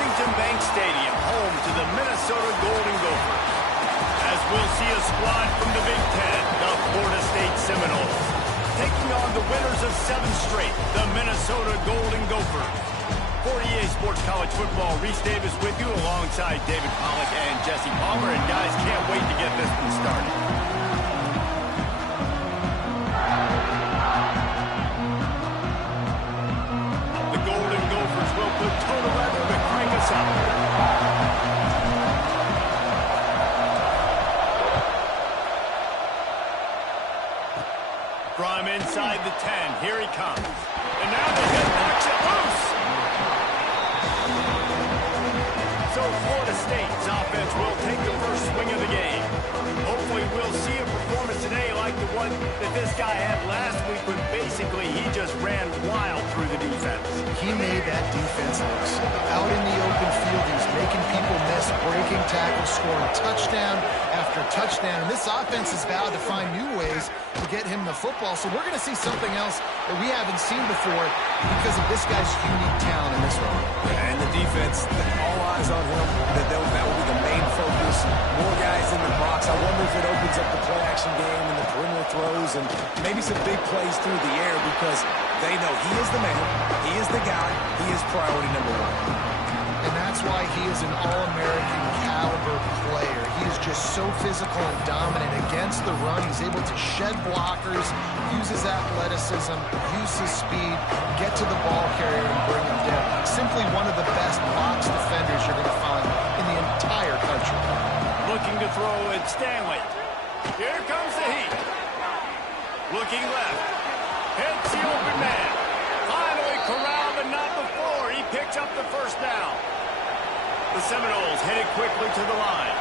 Huntington Bank Stadium, home to the Minnesota Golden Gophers. As we'll see a squad from the Big Ten, the Florida State Seminoles, taking on the winners of 7 straight, the Minnesota Golden Gophers. For EA Sports College Football, Reese Davis with you alongside David Pollack and Jesse Palmer. And guys, can't wait to get this one started. The Golden Gophers will put toe to leather to crank us up. From inside the 10, here he comes. And now the hit knocks it loose. So Florida State's offense will take the first swing of the game. Hopefully we'll see a performance today like the one that this guy had last week when basically he just ran wild through the defense. He made that defense loose. Out in the open field, he was making people miss, breaking tackles, scoring touchdown after touchdown. And this offense has vowed to find new ways to get him the football. So we're going to see something else that we haven't seen before because of this guy's unique talent in this one. And the defense, all eyes on him. That will be the main focus. More guys in the box. I wonder if it opens up the play-action game and the perimeter throws and maybe some big plays through the air because they know he is the man, he is the guy, he is priority number 1. And that's why he is an all-American caliber player. He is just so physical and dominant against the run. He's able to shed blockers, use his athleticism, use his speed, get to the ball carrier and bring him down. Simply one of the best box defenders you're going to find in the entire country. Looking to throw at Stanley. Here comes the heat. Looking left. Hits the open man. Finally corralled, but not before. He picks up the first down. The Seminoles headed quickly to the line.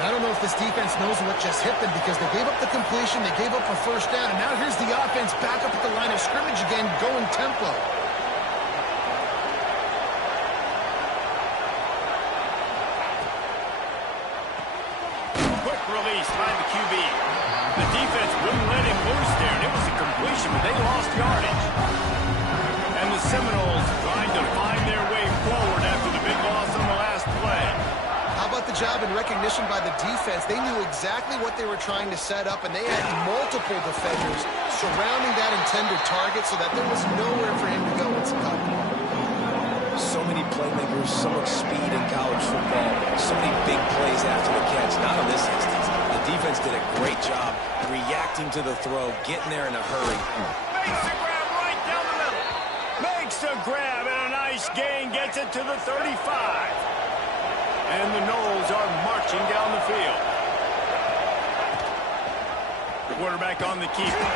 And I don't know if this defense knows what just hit them because they gave up the completion, they gave up a first down, and now here's the offense back up at the line of scrimmage again, going tempo. Quick release by the QB. The defense wouldn't let him loose there, and it was a completion, but they lost yardage. And the Seminoles trying to find their way forward after the big loss on the last play. How about the job and recognition by the defense? They knew exactly what they were trying to set up, and they had multiple defenders surrounding that intended target so that there was nowhere for him to go and stop. So many playmakers, so much speed in college football, so many big plays after the catch. Not in this instance. The defense did a great job reacting to the throw, getting there in a hurry. Makes a grab right down the middle. Makes a grab and a nice gain. Gets it to the 35. And the Noles are marching down the field. The quarterback on the keeper.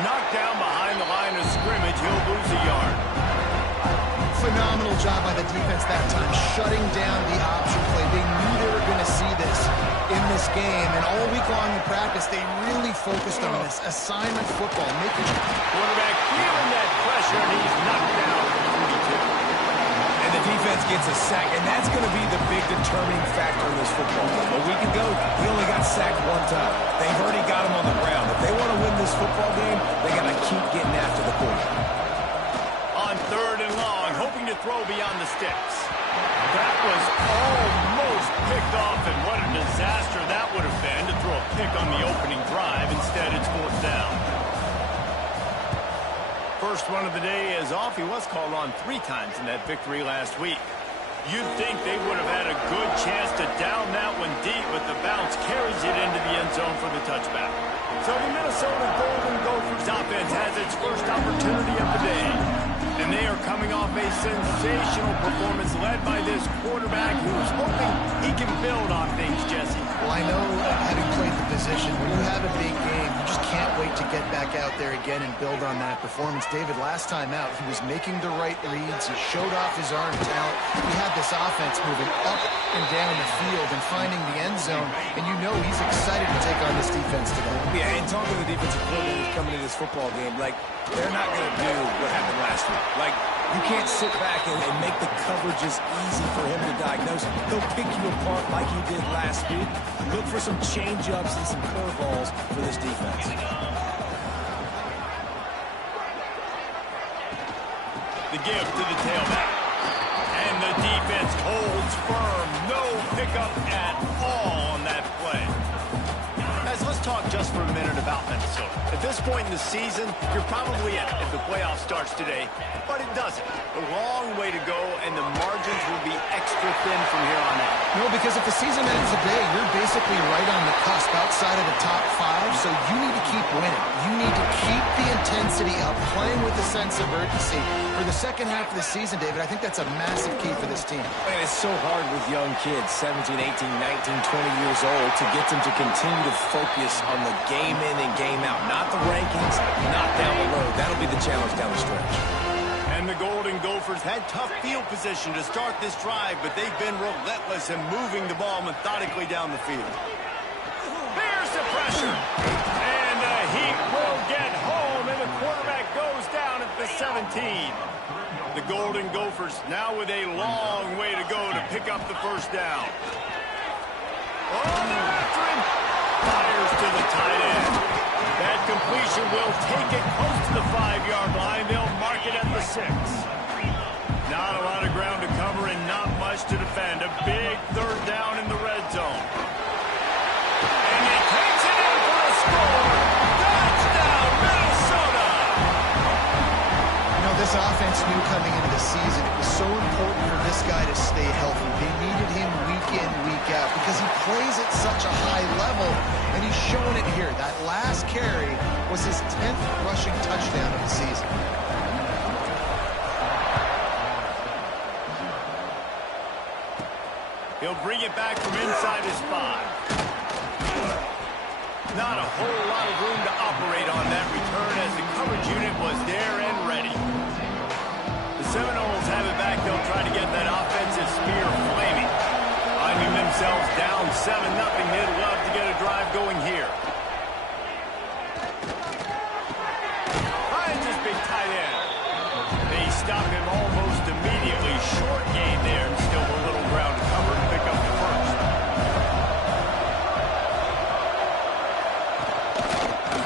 Knocked down behind the line of scrimmage. He'll lose a yard. Phenomenal job by the defense that time, shutting down the option play. They knew they were going to see this in this game, and all week long in practice, they really focused on this assignment football, making quarterback feeling that pressure, and he's knocked down for 42. And the defense gets a sack, and that's going to be the big determining factor in this football game. A week ago, he only got sacked 1 time. They've already got him on the ground. If they want to win this football game, they got to keep getting after the quarterback. On 3rd and long, hoping to throw beyond the sticks. That was almost picked off, and what a disaster that would have been to throw a pick on the opening drive. Instead, it's 4th down. First run of the day is off. He was called on 3 times in that victory last week. You'd think they would have had a good chance to down that one deep, but the bounce carries it into the end zone for the touchback. So the Minnesota Golden Gophers offense has its first opportunity of the day. And they are coming off a sensational performance led by this quarterback who's hoping he can build on things, Jesse. Well, I know, having played the position, when you have a big game, you just can't wait to get back out there again and build on that performance. David, last time out, he was making the right reads. He showed off his arm talent. He had this offense moving up and down the field and finding the end zone. And you know he's excited to take on this defense today. Yeah, and talking to the defensive coordinators coming into this football game, like, they're not going to do what happened last week. Like, you can't sit back and make the coverages easy for him to diagnose. He'll pick you apart like he did last week. Look for some change-ups and some curveballs for this defense. The give to the tailback. And the defense holds firm. No pickup at all on that play. Guys, let's talk just for a minute about Minnesota. At this point in the season, you're probably in it if the playoff starts today, but it doesn't. A long way to go, and the margins will be extra thin from here on out. No, because if the season ends today, you're basically right on the cusp outside of the top 5, so you need to keep winning. You need to keep the intensity up, playing with a sense of urgency. For the second half of the season, David, I think that's a massive key for this team. And it's so hard with young kids, 17, 18, 19, 20 years old, to get them to continue to focus on the game in and game out. Not the rankings, not down the road. That'll be the challenge down the stretch. And the Golden Gophers had tough field position to start this drive, but they've been relentless in moving the ball methodically down the field. There's the pressure. And the Heat will get home, and the quarterback goes down at the 17. The Golden Gophers now with a long way to go to pick up the first down. Oh, they're after him. Fires to the tight end. That completion will take it close to the 5-yard line. They'll mark it at the 6. Not a lot of ground to cover and not much to defend. A big third down in the red zone. And he takes it in for a score. Touchdown, Minnesota! You know, this offense knew coming into the season it was so important for this guy to stay healthy. They needed him week in, week out because he plays at such a high level, and he's showing it here. That last carry was his 10th rushing touchdown of the season. He'll bring it back from inside his 5. Not a whole lot of room to operate on that return as the coverage unit was there and ready. The Seminoles have it back. They'll try to get that offensive spear flaming. Finding themselves down 7-0. They'd love to get a drive going here. Finds his big tight end. They stop him almost immediately. Short gain there and still a little ground to cover to pick up the first.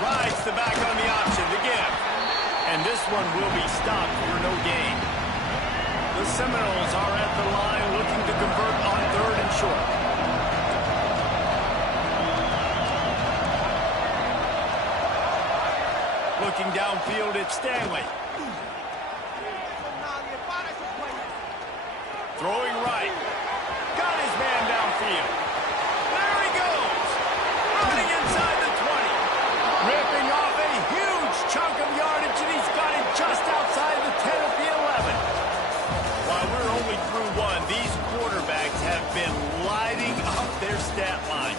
Rides the back on the option to give. And this one will be stopped for no gain. The Seminoles are at the line looking to convert on 3rd and short. Looking downfield, it's Stanley. Throwing right. Got his man downfield. There he goes. Running inside the 20. Ripping off a huge chunk of yardage, and he's got it just outside the 10 at the 11. While we're only through one, these quarterbacks have been lighting up their stat line.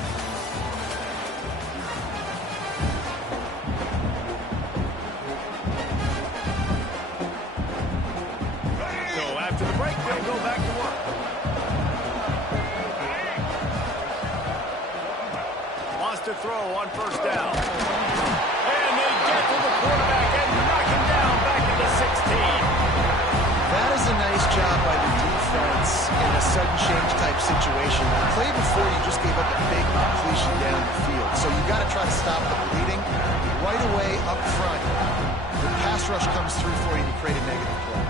So after the break, they'll go back to work. Wants to throw on 1st down. And they get to the quarterback and knock him down back at the 16. That is a nice job by the defense in a sudden change type situation. The play before, you just gave up a big completion down the field. So you got to try to stop the bleeding right away up front. The pass rush comes through for you and you create a negative play.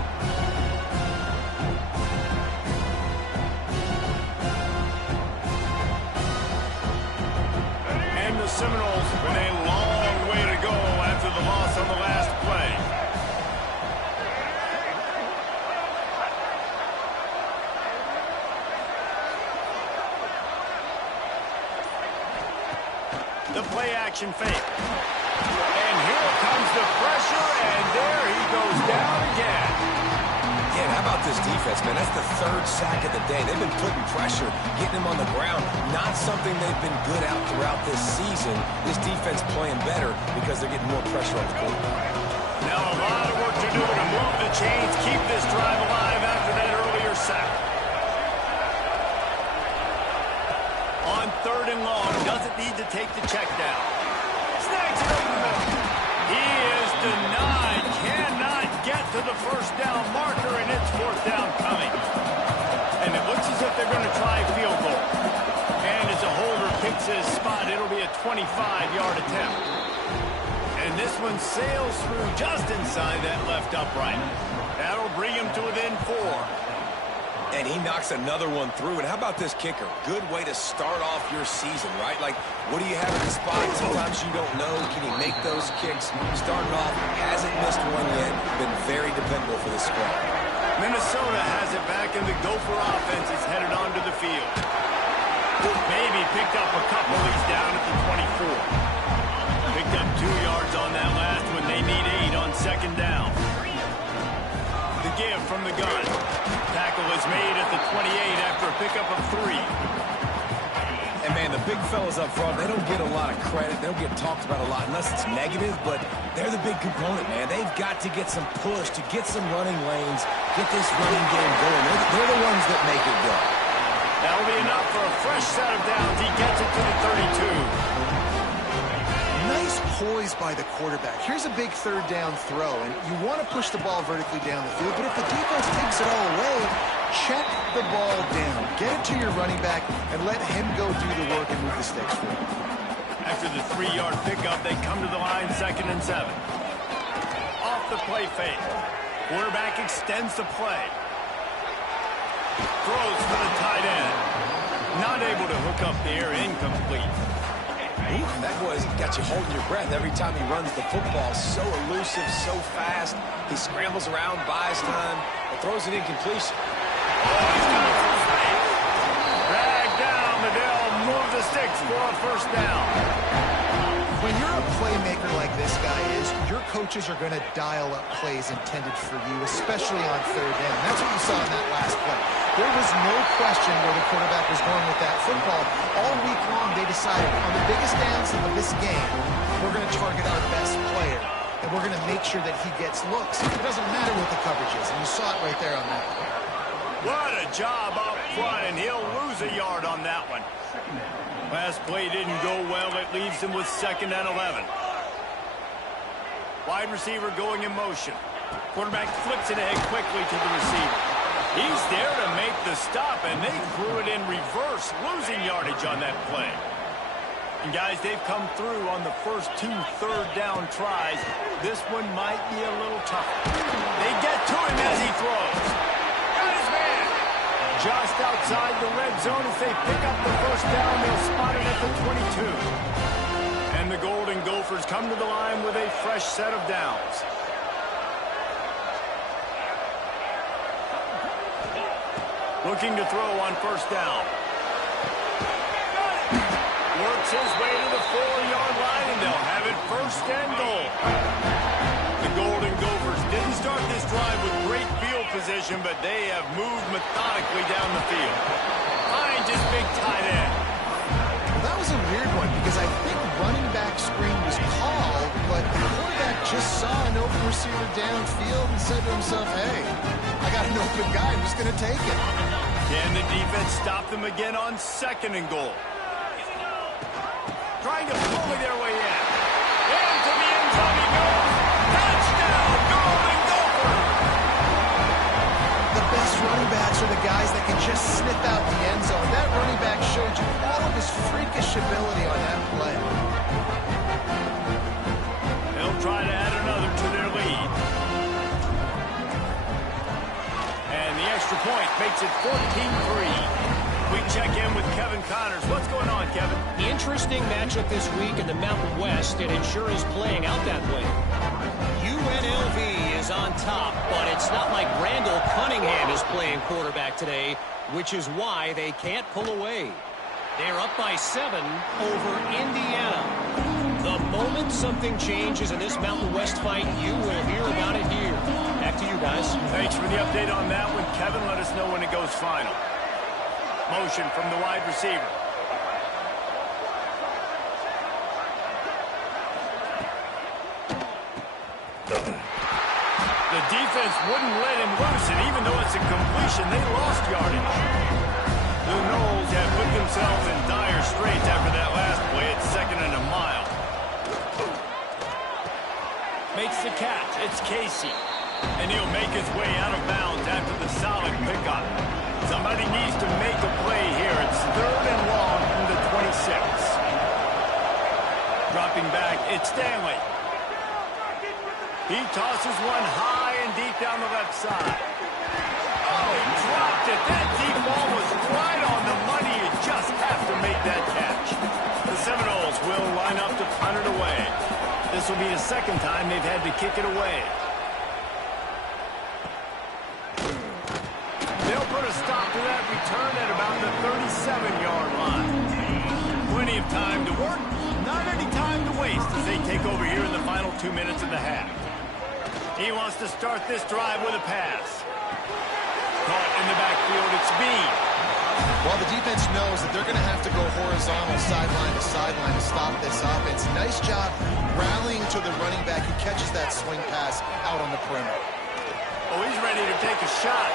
And the Seminoles with a long way to go after the loss on the last play. The play action fake. And here comes the pressure, and there he goes down again. Yeah, how about this defense, man? That's the 3rd sack of the day. They've been putting pressure, getting him on the ground. Not something they've been good at throughout this season. This defense playing better because they're getting more pressure on the quarterback. Now a lot of work to do to move the chains, keep this drive alive after that earlier sack. On 3rd and long, doesn't need to take the check down. Snags it over the middle. He is denied, cannot get to the 1st down marker, and it's 4th down coming. And it looks as if they're going to try field goal. And as a holder picks his spot, it'll be a 25-yard attempt. And this one sails through just inside that left upright. That'll bring him to within 4. And he knocks another one through. And how about this kicker? Good way to start off your season, right? Like, what do you have in the spot? Sometimes you don't know. Can he make those kicks? Starting off, hasn't missed one yet. Been very dependable for this squad. Minnesota has it back, and the Gopher offense is headed onto the field. Maybe picked up a couple. He's down at the 24. Picked up 2 yards on that last one. They need 8 on second down. The give from the gun. Tackle is made at the 28 after a pickup of 3. And, man, the big fellas up front, they don't get a lot of credit. They don't get talked about a lot unless it's negative, but they're the big component, man. They've got to get some push, to get some running lanes, get this running game going. They're the ones that make it go. That'll be enough for a fresh set of downs. He gets it to the 32. Nice poise by the quarterback. Here's a big third down throw, and you want to push the ball vertically down the field, but if the defense takes it all away, check the ball down. Get it to your running back and let him go do the work and move the sticks for you. After the 3-yard pickup, they come to the line 2nd and 7. Off the play fake. Quarterback extends the play. Throws for the tight end. Not able to hook up there, incomplete. Ooh, that was got you holding your breath every time he runs the football. So elusive, so fast. He scrambles around, buys time, and throws an incompletion. Oh, he's got it for safe. Dragged down, but they'll move the sticks for a first down. When you're a playmaker like this guy is, your coaches are going to dial up plays intended for you, especially on third down. That's what you saw in that last play. There was no question where the quarterback was going with that football. All week long, they decided on the biggest downs of this game, we're going to target our best player, and we're going to make sure that he gets looks. It doesn't matter what the coverage is, and you saw it right there on that play. What a job up front, and he'll lose a yard on that one. Last play didn't go well. It leaves him with 2nd and 11. Wide receiver going in motion. Quarterback flips it ahead quickly to the receiver. He's there to make the stop, and they threw it in reverse, losing yardage on that play. And, guys, they've come through on the first 2 third-down tries. This one might be a little tougher. They get to him as he throws. Got his man. Just outside the red zone as they pick up the first down. They'll spot it at the 22. And the Golden Gophers come to the line with a fresh set of downs. Looking to throw on first down. Works his way to the 4-yard line, and they'll have it 1st and goal. The Golden Gophers didn't start this drive with great field position, but they have moved methodically down the field. Finds his big tight end. Well, that was a weird one because I think running back screen was called, but the quarterback just saw an open receiver downfield and said to himself, hey, I got an open guy, I'm just going to take it. Can the defense stop them again on 2nd and goal? Trying to bully their way in. Into the end zone he goes. Touchdown, Golden Gophers! The best running backs are the guys that can just sniff out the end zone. That running back showed you all of his freakish ability on that play. They'll try to add another to their lead. And the extra point makes it 14-3. We check in with Kevin Connors. What's going on, Kevin? Interesting matchup this week in the Mountain West, and it sure is playing out that way. UNLV is on top, but it's not like Randall Cunningham is playing quarterback today, which is why they can't pull away. They're up by 7 over Indiana. The moment something changes in this Mountain West fight, you will hear about it here. Back to you guys. Thanks for the update on that one, Kevin. Let us know when it goes final. Motion from the wide receiver. The defense wouldn't let him loose, and even though it's a completion, they lost yardage. The Noles have put themselves in dire straits after that last play. It's 2nd and a mile. Makes the catch. It's Casey. And he'll make his way out of bounds after the solid pickup. Somebody needs to make a play here. It's 3rd and long from the 26. Dropping back, it's Stanley. He tosses one high and deep down the left side. Oh, he dropped blocked it. That deep ball was right on the money. You just have to make that catch. The Seminoles will line up to punt it away. This will be the second time they've had to kick it away. They'll put a stop to that return at about the 37-yard line. Plenty of time to work, not any time to waste as they take over here in the final 2 minutes of the half. He wants to start this drive with a pass. Caught in the backfield, it's Bean. Well, the defense knows that they're going to have to go horizontal sideline to stop this offense. Nice job rallying to the running back who catches that swing pass out on the perimeter. Oh, he's ready to take a shot.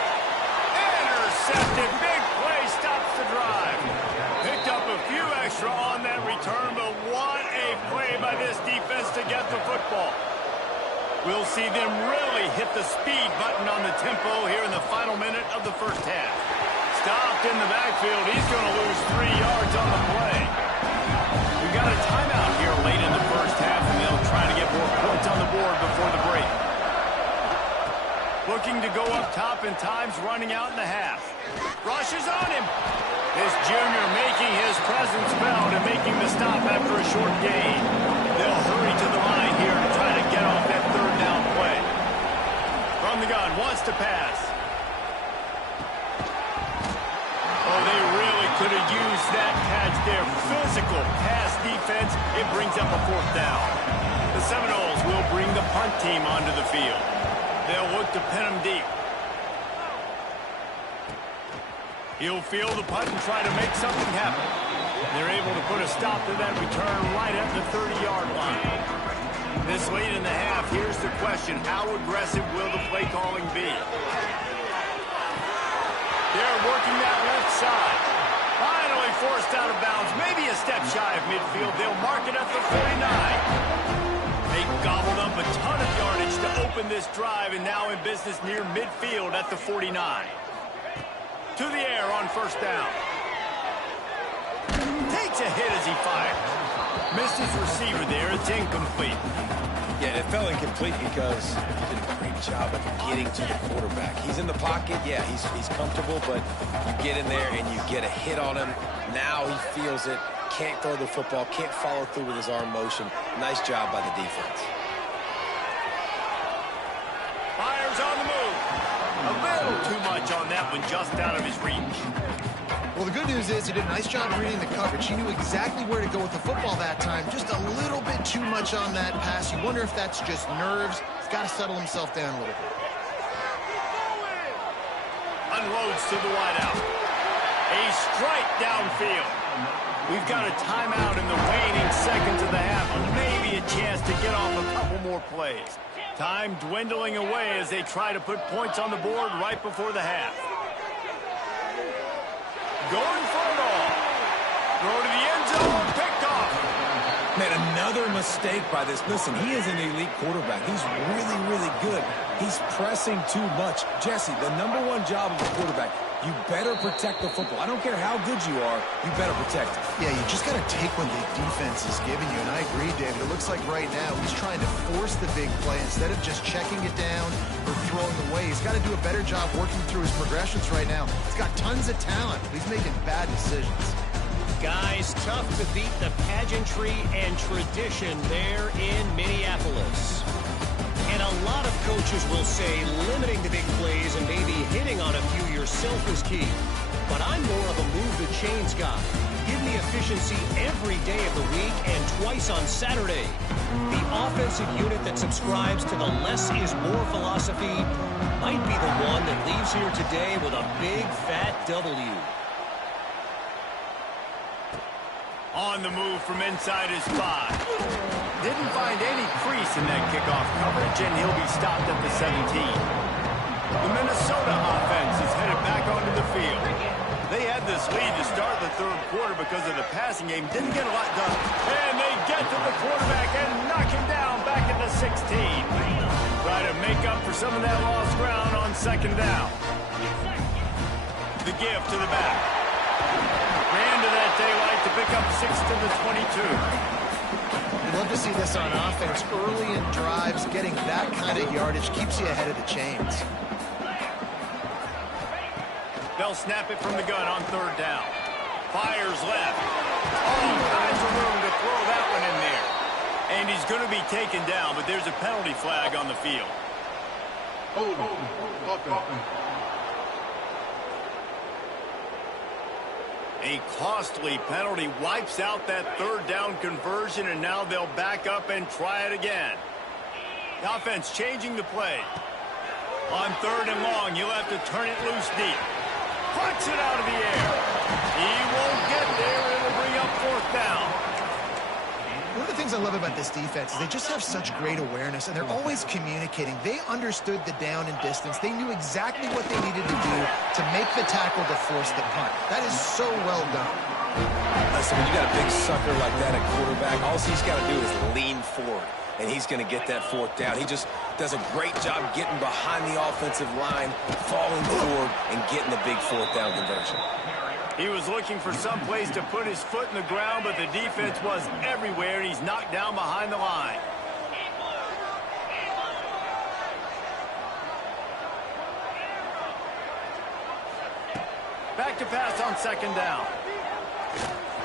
Intercepted. Big play stops the drive. Picked up a few extra on that return, but what a play by this defense to get the football. We'll see them really hit the speed button on the tempo here in the final minute of the first half. Stopped in the backfield. He's going to lose 3 yards on the play. We've got a timeout here late in the first half, and they'll try to get more points on the board before the break. Looking to go up top, and time's running out in the half. Rush is on him. This junior making his presence felt and making the stop after a short gain. They'll hurry to the line here to try to get off that third down play. From the gun, wants to pass. Oh, they really could have used that catch there. Physical pass defense. It brings up a fourth down. The Seminoles will bring the punt team onto the field. They'll look to pin him deep. He'll field the punt and try to make something happen. They're able to put a stop to that return right at the 30-yard line. This late in the half, here's the question. How aggressive will the play calling be? They're working that left side. Finally forced out of bounds. Maybe a step shy of midfield. They'll mark it at the 49. They gobbled up a ton of yardage to open this drive, and now in business near midfield at the 49. To the air on first down. Takes a hit as he fires. Missed his receiver there. It's incomplete. Yeah, it fell incomplete because he did a great job of getting to the quarterback. He's in the pocket. Yeah, he's comfortable, but you get in there and you get a hit on him. Now he feels it. Can't throw the football. Can't follow through with his arm motion. Nice job by the defense. Fires on the move. A little too much on that one, just out of his reach. Well, the good news is he did a nice job reading the coverage. He knew exactly where to go with the football that time. Just a little bit too much on that pass. You wonder if that's just nerves. He's got to settle himself down a little bit. Unloads to the wideout. A strike downfield. We've got a timeout in the waning seconds of the half. Maybe a chance to get off a couple more plays. Time dwindling away as they try to put points on the board right before the half. Going for it all. Throw to the end zone. Picked off. Man, another mistake by this. Listen, he is an elite quarterback. He's really, really good. He's pressing too much. Jesse, the #1 job of a quarterback, you better protect the football. I don't care how good you are, you better protect it. Yeah, you just got to take what the defense is giving you, and I agree, David. It looks like right now he's trying to force the big play instead of just checking it down or throwing away. He's got to do a better job working through his progressions right now. He's got tons of talent. He's making bad decisions. Guys, tough to beat the pageantry and tradition there in Minneapolis. And a lot of coaches will say limiting the big plays and maybe hitting on a few yourself is key. But I'm more of a move the chains guy. Give me efficiency every day of the week and twice on Saturday. The offensive unit that subscribes to the less is more philosophy might be the one that leaves here today with a big fat W. On the move from inside his 5. Didn't find any crease in that kickoff coverage, and he'll be stopped at the 17. The Minnesota offense is headed back onto the field. They had this lead to start the third quarter because of the passing game. Didn't get a lot done. And they get to the quarterback and knock him down back at the 16. Try to make up for some of that lost ground on second down. The give to the back. Ran to that daylight to pick up 6 to the 22. We'd love to see this on offense early in drives. Getting that kind of yardage keeps you ahead of the chains. They'll They'll snap it from the gun on third down. Fires left. All kinds of room to throw that one in there. And he's going to be taken down, but there's a penalty flag on the field. A costly penalty wipes out that third down conversion, and now they'll back up and try it again. The offense changing the play. On third and long, you'll have to turn it loose deep. Puts it out of the air. He won't get there. It'll bring up fourth down. One of the things I love about this defense is they just have such great awareness, and they're always communicating. They understood the down and distance. They knew exactly what they needed to do to make the tackle to force the punt. That is so well done. Listen, when you got a big sucker like that at quarterback, all he's got to do is lean forward, and he's going to get that fourth down. He just does a great job getting behind the offensive line, falling forward, and getting the big fourth down conversion. He was looking for some place to put his foot in the ground, but the defense was everywhere, and he's knocked down behind the line. Back to pass on second down.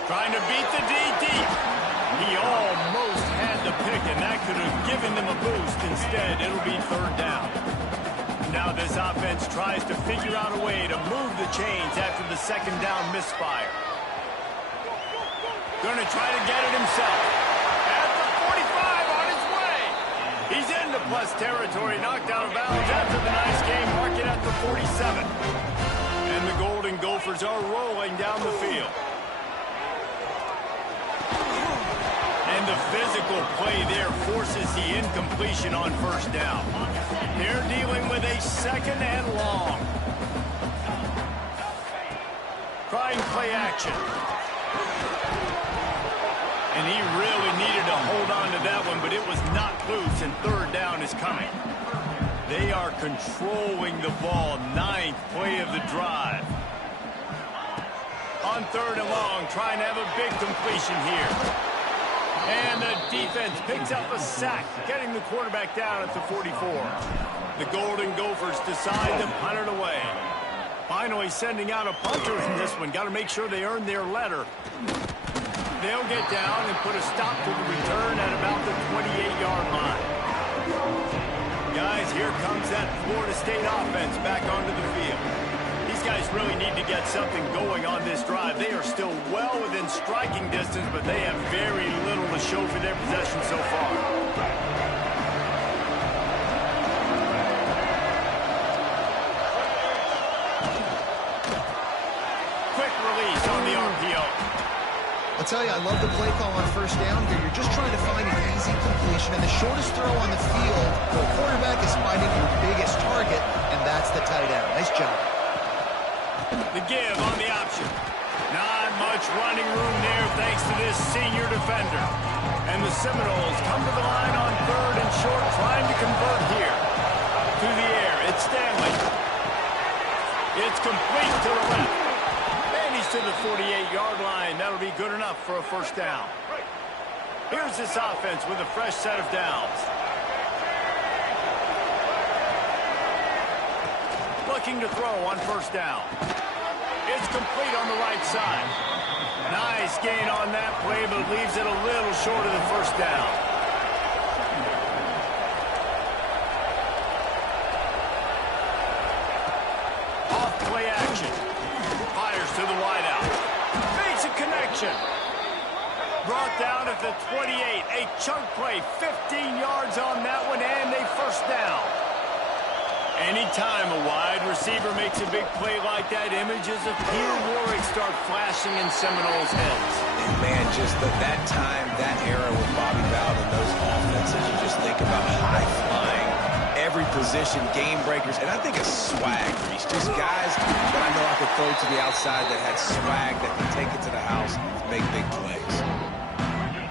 Trying to beat the D deep. He almost had the pick, and that could have given them a boost. Instead, it'll be third down. Now this offense tries to figure out a way to move the chains after the second down misfire. Going to try to get it himself. At the 45 on his way. He's into plus territory, knocked out of bounds after the nice game. Mark it at the 47. And the Golden Gophers are rolling down the field. And the physical play there forces the incompletion on first down. They're dealing with a second and long. Trying play action. And he really needed to hold on to that one, but it was not loose, and third down is coming. They are controlling the ball. Ninth play of the drive. On third and long, trying to have a big completion here. And the defense picks up a sack, getting the quarterback down at the 44. The Golden Gophers decide to punt it away. Finally sending out a punter in this one. Got to make sure they earn their letter. They'll get down and put a stop to the return at about the 28-yard line. Guys, here comes that Florida State offense back onto the field. These guys really need to get something going on this drive. They are still well within striking distance, but they have very little to show for their possession so far. Quick release on the RPO. I'll tell you, I love the play call on first down here. You're just trying to find an easy completion, and the shortest throw on the field for a quarterback is finding your biggest target, and that's the tight end. Nice job. The give on the option. Not much running room there thanks to this senior defender. And the Seminoles come to the line on third and short, trying to convert here. To the air, it's Stanley. It's complete to the left. And he's to the 48-yard line. That'll be good enough for a first down. Here's this offense with a fresh set of downs. Looking to throw on first down. It's complete on the right side. Nice gain on that play, but leaves it a little short of the first down. Off play action. Fires to the wideout. Makes a connection. Brought down at the 28. A chunk play, 15 yards on that one, and a first down. Anytime a wide receiver makes a big play like that, images of Peter Warwick start flashing in Seminoles' heads. And man, just that time, that era with Bobby Bowden, those offenses, you just think about high-flying, every position, game breakers, and I think a swag, Reese. Just guys that I know I could throw to the outside that had swag, that can take it to the house to make big plays.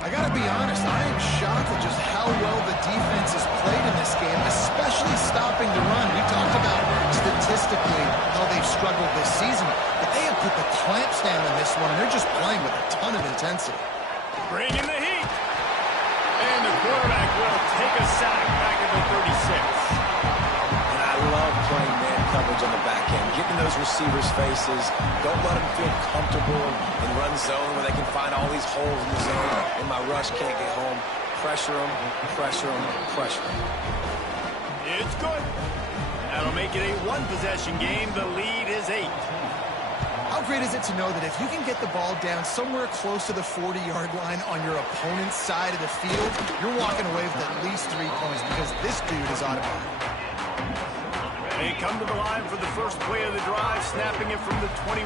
I got to be honest, I am shocked at just how well the defense has played in this game, especially stopping the run. We talked about statistically how they've struggled this season, but they have put the clamps down in this one, and they're just playing with a ton of intensity. Bringing the heat. And the quarterback will take a sack back at the 36. And I love playing man coverage on the back end, getting those receivers' faces. Don't let them feel comfortable in run zone where they can find all these holes in the zone and my rush can't get home. Pressure them, pressure them, pressure them. It's good. That'll make it a one-possession game. The lead is 8. How great is it to know that if you can get the ball down somewhere close to the 40-yard line on your opponent's side of the field, you're walking away with at least 3 points because this dude is automatic. They come to the line for the first play of the drive, snapping it from the 21.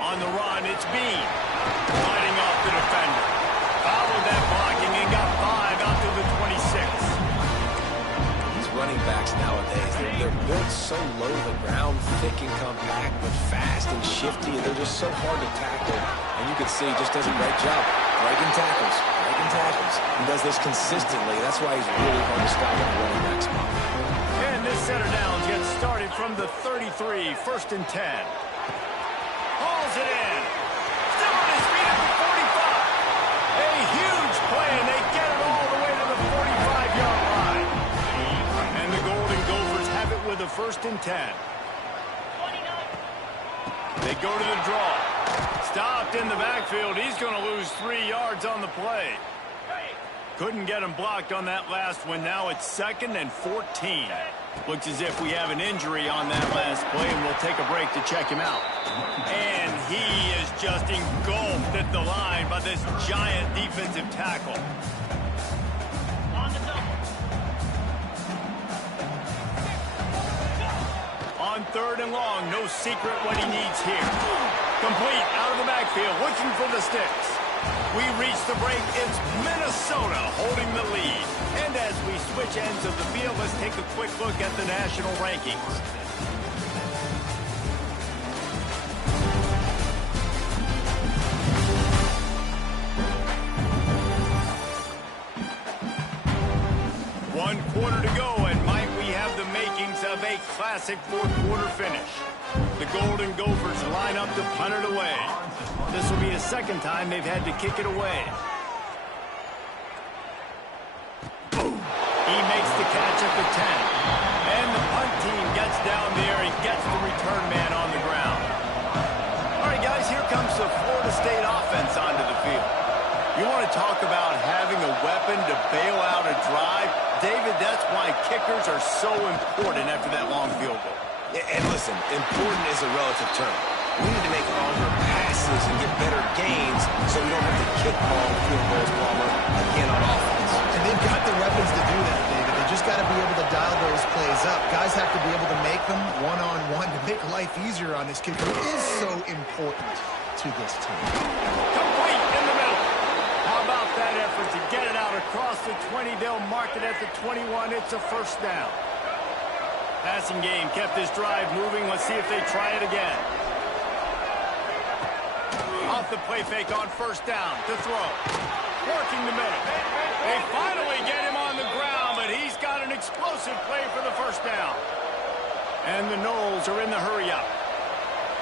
On the run, it's Bean. Lining off the defender. Followed that blocking and got 5 out to the 26. Running backs nowadays, they're built so low to the ground, thick and compact, but fast and shifty, and they're just so hard to tackle. And you can see he just does a great job breaking tackles, breaking tackles. He does this consistently. That's why he's really hard to stop in the running back spot. And this set of downs gets started from the 33, 1st and 10. Hauls it in. Still on his feet at the 45. A huge play, and they get it all the way to the 45-yard line. And the Golden Gophers have it with a 1st and 10. They go to the draw. Stopped in the backfield. He's going to lose 3 yards on the play. Couldn't get him blocked on that last one. Now it's 2nd and 14. Looks as if we have an injury on that last play, and we'll take a break to check him out. And he is just engulfed at the line by this giant defensive tackle. On 3rd and long, no secret what he needs here. Complete out of the backfield, looking for the sticks. We reach the break. It's Minnesota holding the lead. And as we switch ends of the field, let's take a quick look at the national rankings. One quarter to go, and might we have the makings of a classic 4th quarter finish. The Golden Gophers line up to punt it away. This will be a 2nd time they've had to kick it away. Boom. He makes the catch at the 10. And the punt team gets down there and gets the return man on the ground. All right, guys, here comes the Florida State offense onto the field. You want to talk about having a weapon to bail out a drive? David, that's why kickers are so important after that long field goal. And listen, important is a relative term. We need to make longer passes and get better gains so we don't have to kick long field goals while we're again on offense. And they've got the weapons to do that, David. They just got to be able to dial those plays up. Guys have to be able to make them one-on-one to make life easier on this kicker. It is so important to this team. Complete in the middle. How about that effort to get it out across the 20? They'll mark it at the 21. It's a 1st down. Passing game kept this drive moving. Let's see if they try it again. Off the play fake on 1st down to throw. Working the middle. They finally get him on the ground, but he's got an explosive play for the 1st down. And the Noles are in the hurry-up.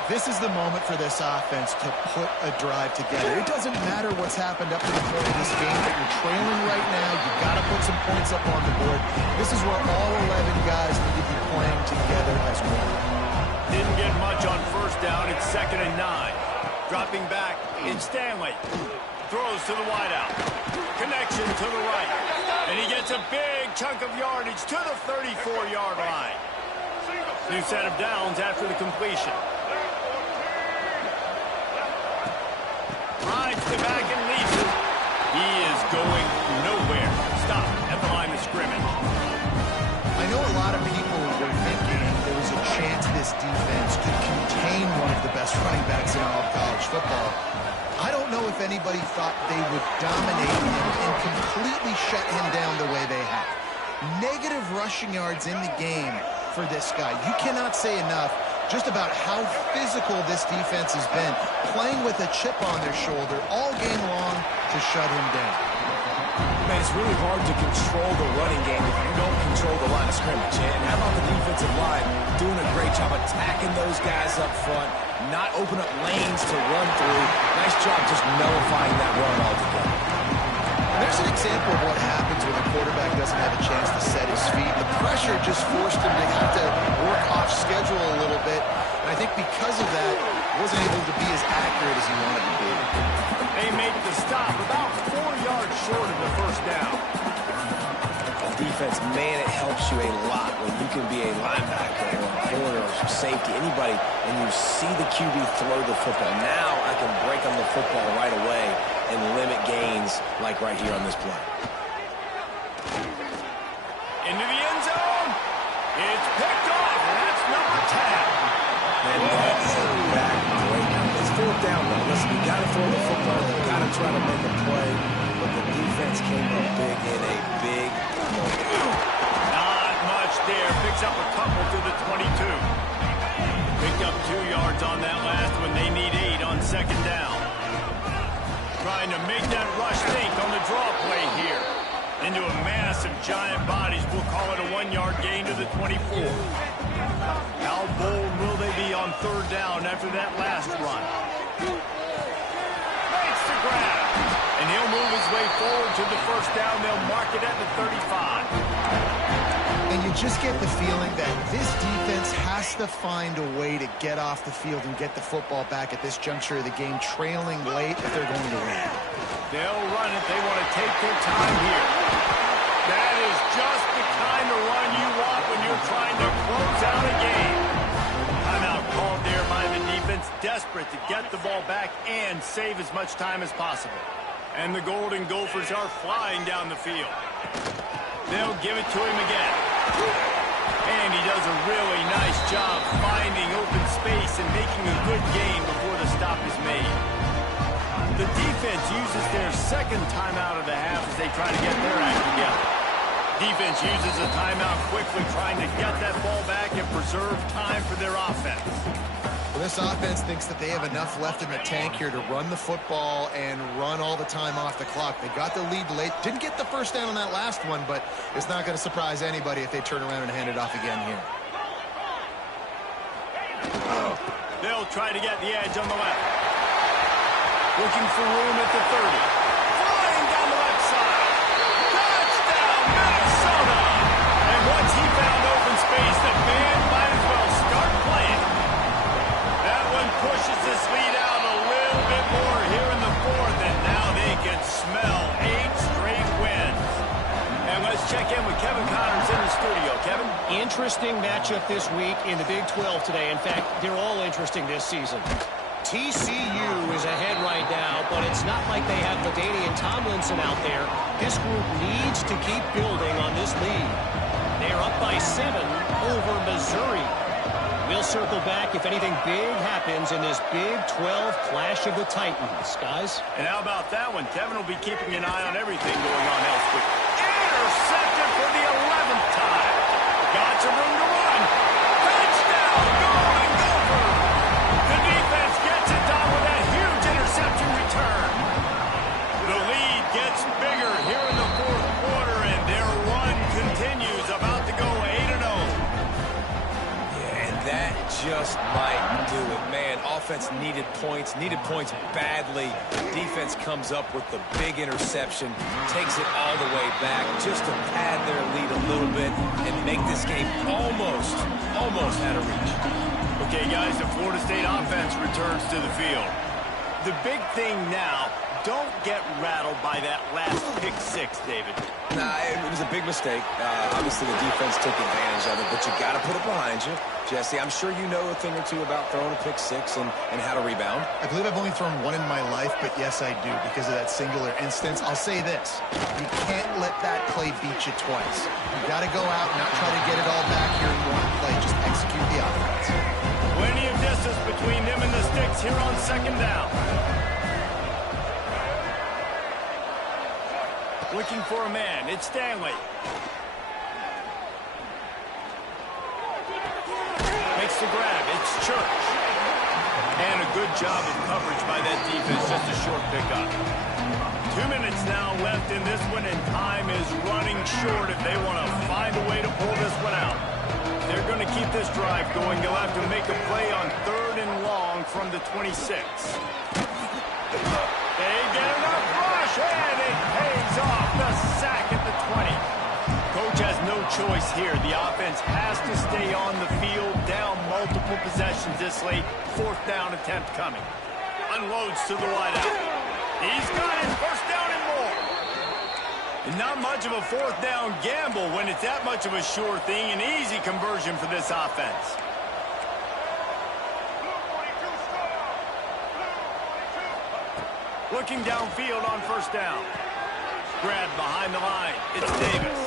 This is the moment for this offense to put a drive together. It doesn't matter what's happened up to the point of this game, but you're trailing right now. You've got to put some points up on the board. This is where all 11 guys need to be playing together as one. Didn't get much on 1st down. It's 2nd and 9. Dropping back in Stanley. Throws to the wideout. Connection to the right. And he gets a big chunk of yardage to the 34-yard line. New set of downs after the completion. Rides the back and leaves it. He is going nowhere. Stop at the line of scrimmage. I know a lot of people were thinking there was a chance this defense could contain one of the best running backs in all of college football. I don't know if anybody thought they would dominate him and completely shut him down the way they have. Negative rushing yards in the game for this guy. You cannot say enough just about how physical this defense has been, playing with a chip on their shoulder all game long to shut him down. Man, it's really hard to control the running game if you don't control the line of scrimmage. And how about the defensive line doing a great job attacking those guys up front, not open up lanes to run through. Nice job just nullifying that run altogether. There's an example of what happens when a quarterback doesn't have a chance to set his feet. The pressure just forced him to have to work off schedule a little bit. And I think because of that, wasn't able to be as accurate as he wanted to be. They make the stop about 4 yards short of the first down. Defense, man, it helps you a lot when you can be a linebacker or a corner or safety, anybody, and you see the QB throw the football. Now I can break on the football right away and limit gains like right here on this play. Into the end zone. It's picked off, and that's number 10. And that's a back break. It's fourth down, though. Listen, you got to throw the football. You got to try to make a play. But the defense came up big in a big moment. Not much there. Picks up a couple to the 22. Picked up 2 yards on that last one. They need 8 on second down. Trying to make that rush think on the draw play here. Into a mass of giant bodies. We'll call it a 1-yard gain to the 24. How bold will they be on third down after that last run? Makes the grab. And he'll move his way forward to the first down. They'll mark it at the 35. And you just get the feeling that this defense has to find a way to get off the field and get the football back at this juncture of the game, trailing late if they're going to win. They'll run it. They want to take their time here. That is just the kind of run you want when you're trying to close out a game. Timeout called there by the defense, desperate to get the ball back and save as much time as possible. And the Golden Gophers are flying down the field. They'll give it to him again. And he does a really nice job finding open space and making a good gain before the stop is made. The defense uses their second timeout of the half as they try to get their act together. Defense uses a timeout quickly, trying to get that ball back and preserve time for their offense. Well, this offense thinks that they have enough left in the tank here to run the football and run all the time off the clock. They got the lead late. Didn't get the first down on that last one, but it's not going to surprise anybody if they turn around and hand it off again here. They'll try to get the edge on the left. Looking for room at the 30. Flying down the left side. Touchdown, Minnesota! And once he found open space, the band might as well start playing. That one pushes this lead out a little bit more here in the fourth, and now they can smell 8 straight wins. And let's check in with Kevin Connors in the studio. Kevin? Interesting matchup this week in the Big 12 today. In fact, they're all interesting this season. TCU is ahead right now, but it's not like they have LaDainian Tomlinson out there. This group needs to keep building on this lead. They're up by 7 over Missouri. We'll circle back if anything big happens in this Big 12 clash of the Titans, guys. And how about that one? Kevin will be keeping an eye on everything going on elsewhere. Intercepted for the 11th time. Got some room to run. Touchdown, Golden Gopher. The defense gets it done with that huge interception return. The lead gets bigger here in the fourth quarter, and their run continues, about to go 8-0. Yeah, and that just might do it, man. Offense needed points badly. Defense comes up with the big interception, takes it all the way back just to pad their lead a little bit and make this game almost out of reach. Okay, guys, the Florida State offense returns to the field. The big thing now, don't get rattled by that last pick 6, David. Nah, it was a big mistake. Obviously, the defense took advantage of it, but you got to put it behind you. Jesse, I'm sure you know a thing or two about throwing a pick 6 and how to rebound. I believe I've only thrown one in my life, but yes, I do, because of that singular instance. I'll say this. You can't let that play beat you twice. You got to go out and not try to get it all back here in one play. Just execute the offense. Plenty of distance between them and the sticks here on second down. Looking for a man. It's Stanley. Makes the grab. It's Church. And a good job of coverage by that defense. Just a short pickup. 2 minutes now left in this one, and time is running short if they want to find a way to pull this one out. They're going to keep this drive going. They'll have to make a play on 3rd and long from the 26. They get enough rush, and it pays off the sack at the 20. Coach has no choice here. The offense has to stay on the field, down multiple possessions this late. 4th down attempt coming. Unloads to the wideout. He's got it. 1st down and more. And not much of a 4th down gamble when it's that much of a sure thing. An easy conversion for this offense. Looking downfield on 1st down. Grabbed behind the line. It's Davis.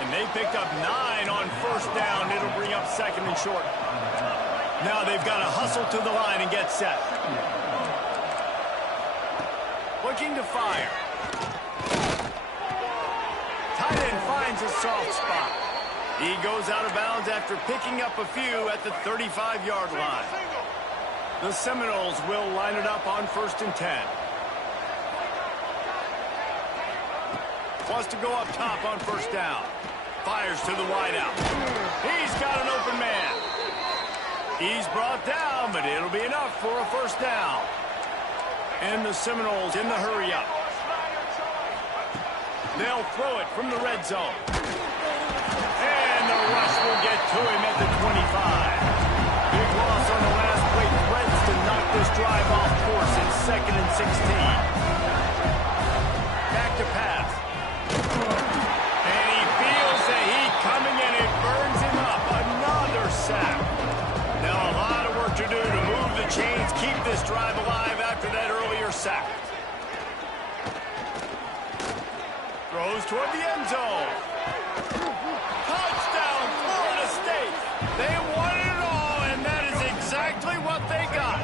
And they picked up 9 on 1st down. It'll bring up 2nd and short. Now they've got to hustle to the line and get set. Looking to fire. Tight end finds a soft spot. He goes out of bounds after picking up a few at the 35-yard line. The Seminoles will line it up on 1st and 10. Wants to go up top on 1st down. Fires to the wideout. He's got an open man. He's brought down, but it'll be enough for a 1st down. And the Seminoles in the hurry up. They'll throw it from the red zone. And the rush will get to him at the 25. Big loss on the last play. Threads to knock this drive off course in 2nd and 16. Back to pass. And he feels the heat coming and it burns him up. Another sack. Now a lot of work to do to move the chains, keep this drive alive after that earlier sack. Throws toward the end zone. Touchdown, Florida State. They wanted it all, and that is exactly what they got.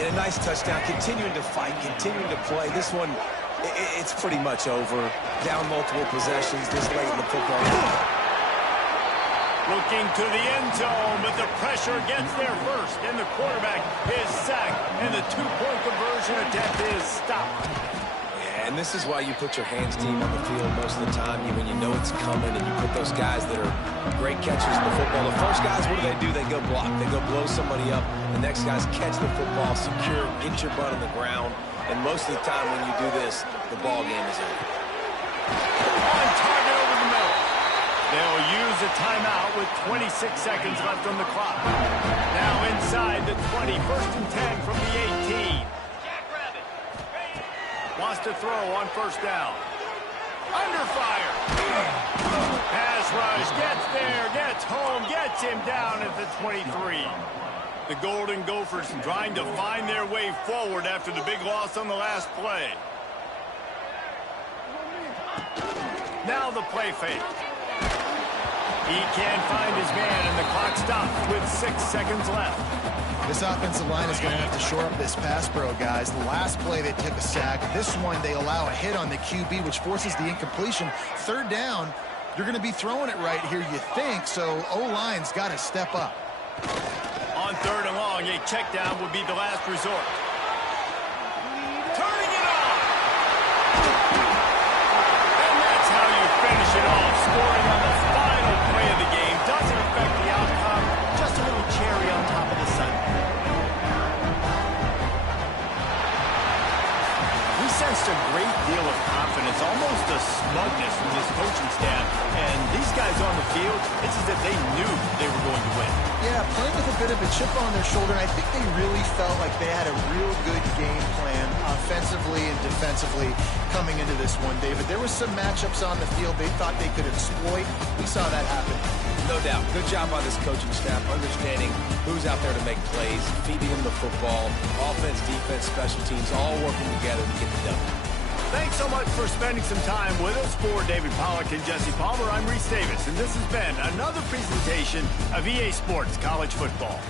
And a nice touchdown, continuing to fight, continuing to play. This one, it's pretty much over. Down multiple possessions this late in the football game. Looking to the end zone, but the pressure gets there first, and the quarterback is sacked, and the 2-point conversion attempt is stopped. And this is why you put your hands team on the field most of the time when you know it's coming, and you put those guys that are great catchers in the football. The first guys, what do? They go block. They go blow somebody up. The next guys catch the football, secure, get your butt on the ground. And most of the time when you do this, the ball game is over. On target over the middle. They'll use a timeout with 26 seconds left on the clock. Now inside the 20, 1st and 10 from the 18. Wants to throw on 1st down. Under fire. Pass rush, gets there, gets home, gets him down at the 23. The Golden Gophers trying to find their way forward after the big loss on the last play. Now the play fake. He can't find his man, and the clock stops with 6 seconds left. This offensive line is going to have to shore up this pass pro, guys. The last play they took a sack. This one they allow a hit on the QB, which forces the incompletion. 3rd down, you're going to be throwing it right here, you think, so O-line's got to step up. On 3rd and long, a check down would be the last resort. Turning it on! And that's how you finish it off. Scoring on the final play of the game doesn't affect the outcome. Just a little cherry on top of the sundae. We sensed a great deal of confidence, almost a smugness from this coaching staff. And these guys on the field, it's as if they knew they were going to win. Yeah, playing with a bit of a chip on their shoulder, and I think they really felt like they had a real good game plan offensively and defensively coming into this one, David. There were some matchups on the field they thought they could exploit. We saw that happen. No doubt. Good job by this coaching staff, understanding who's out there to make plays, feeding them the football, offense, defense, special teams, all working together to get the W. Thanks so much for spending some time with us. For David Pollack and Jesse Palmer, I'm Reese Davis, and this has been another presentation of EA Sports College Football.